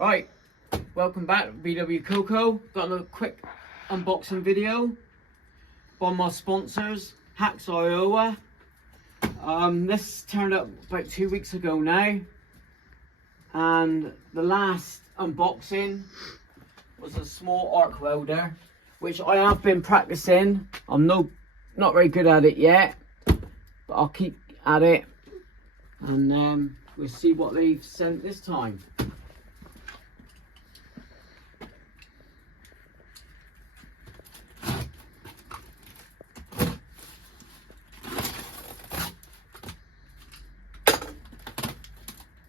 Right, welcome back to vwcoco. Got another quick unboxing video by my sponsors, Haxiaoer. This turned up about 2 weeks ago now, and the last unboxing was a small arc welder, which I have been practicing. I'm not very good at it yet, but I'll keep at it, and we'll see what they've sent this time.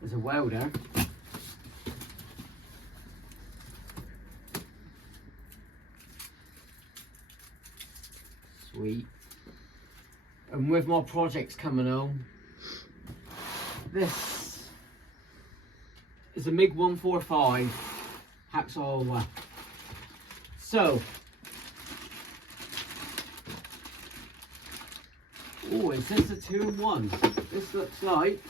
There's a welder. Sweet. And with my projects coming on, this is a MiG 145 Haxiaoer. So, oh, is this a 2-in-1? This looks like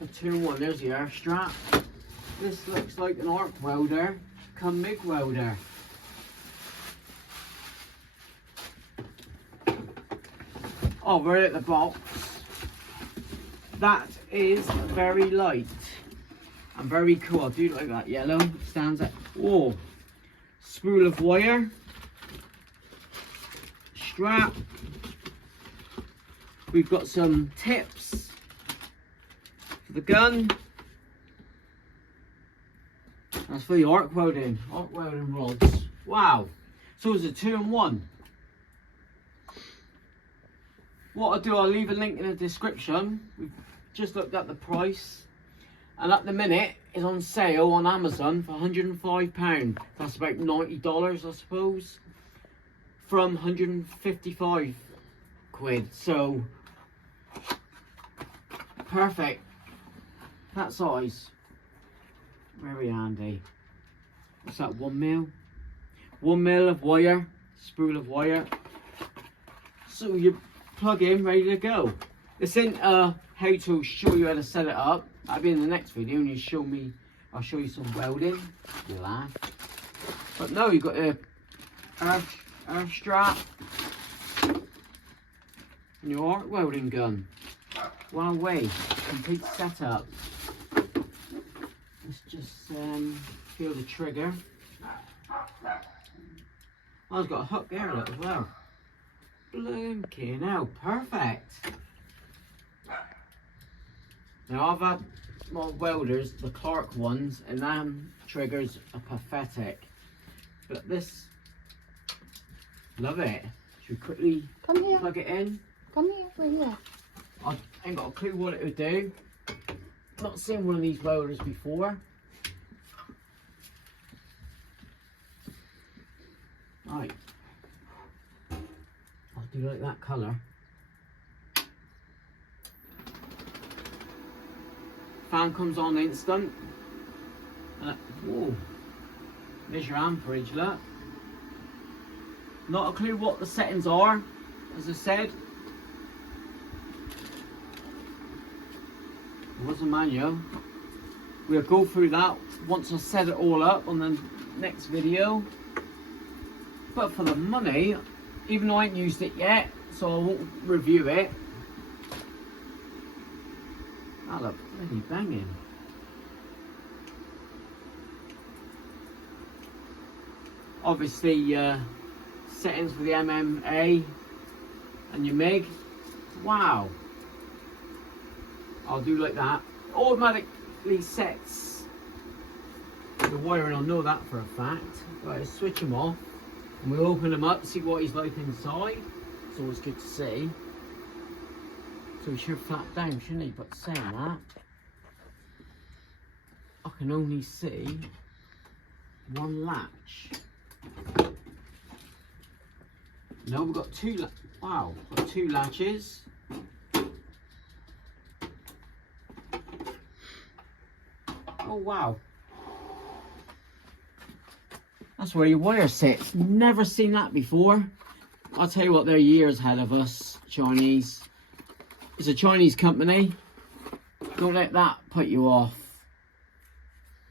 a 2-in-1. There's the air strap. This looks like an arc welder come MIG welder. Oh, right at the box. That is very light and very cool. I do like that yellow. Stands out. Oh, spool of wire, strap. We've got some tips for the gun. That's for the arc welding rods. Wow. So it's a 2-in-1. What I'll do, I'll leave a link in the description. We've just looked at the price, and at the minute it's on sale on Amazon for £105. That's about $90, I suppose, from 155 quid. So perfect. That size, very handy. What's that? 1 mil? 1 mil of wire, spool of wire. So you plug in, ready to go. This isn't how to show you how to set it up. That'll be in the next video, and I'll show you some welding. You laugh. But no, you've got a earth strap and your arc welding gun. One way, complete setup. Let's just feel the trigger. Oh, it's got a hook there as well. Blinking hell, perfect. Now I've had my welders, the Clark ones, and them triggers are pathetic. But this, love it. Should we quickly plug it in? Come here, right here. I ain't got a clue what it would do. Not seen one of these welders before. Right. I do like that colour. Fan comes on instant. Whoa. There's your amperage, look. Not a clue what the settings are, as I said. It was a manual. We'll go through that once I set it all up on the next video. But for the money, even though I ain't used it yet, so I won't review it. That look really banging. Obviously, settings for the MMA and your MIG. Wow. I'll do like that. Automatically sets the wiring, I'll know that for a fact. Right, switch them off. And we'll open them up, see what he's like inside. It's always good to see. So he should flap down, shouldn't he? But saying that, I can only see one latch. No, we've got two. Wow, got two latches. Oh wow. That's where your wire sits. Never seen that before. I'll tell you what, they're years ahead of us, Chinese. It's a Chinese company. Don't let that put you off.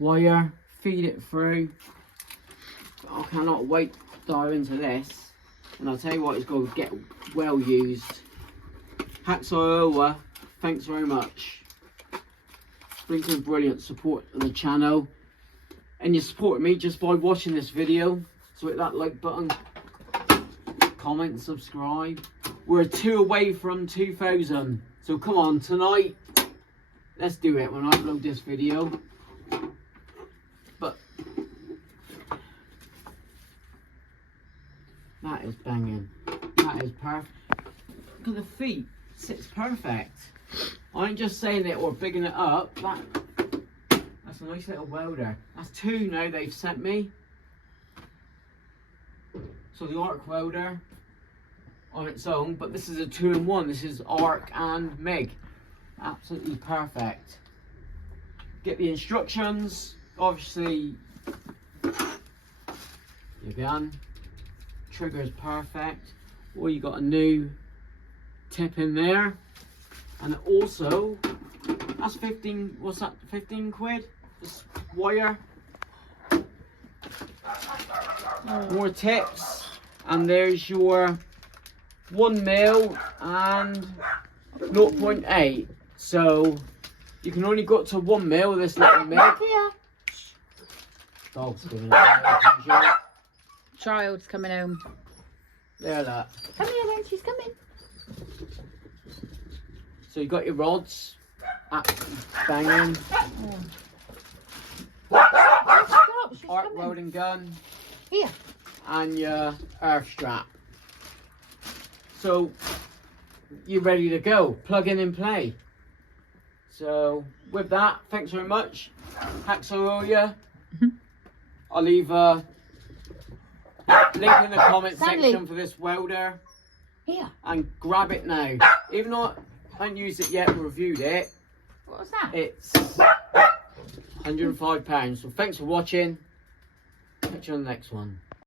wire, feed it through. I cannot wait to dive into this. And I'll tell you what, it's going to get well used. Haxiaoer, thanks very much. It's been some brilliant support on the channel. And you support me just by watching this video. So hit that like button, comment and subscribe. We're 2 away from 2,000. So come on, tonight, let's do it when I upload this video. But that is banging. That is perfect. Look at the feet. Sits perfect. I ain't just saying it or bigging it up. That's a nice little welder. That's 2 now they've sent me. So the arc welder on its own, but this is a 2-in-1. This is arc and Mig. Absolutely perfect. Get the instructions. Obviously, your gun. Trigger is perfect. Or you got a new tip in there. And also, that's 15, what's that, 15 quid? This wire. More tips. And there's your 1 mil and 0.8. So, you can only go up to 1 mil with this little Mig. Dog's giving it a Child's coming home. there, look. Come here then, she's coming. So you got your rods, absolutely banging. Stop, she's Arc coming. welding gun. Here. And your earth strap. So you're ready to go. Plug in and play. So with that, thanks very much. Haxiaoer. I'll leave a link in the comment section for this welder. Here. And grab it now. Even though I haven't used it yet, reviewed it. What was that? It's £105. So thanks for watching. Catch you on the next one.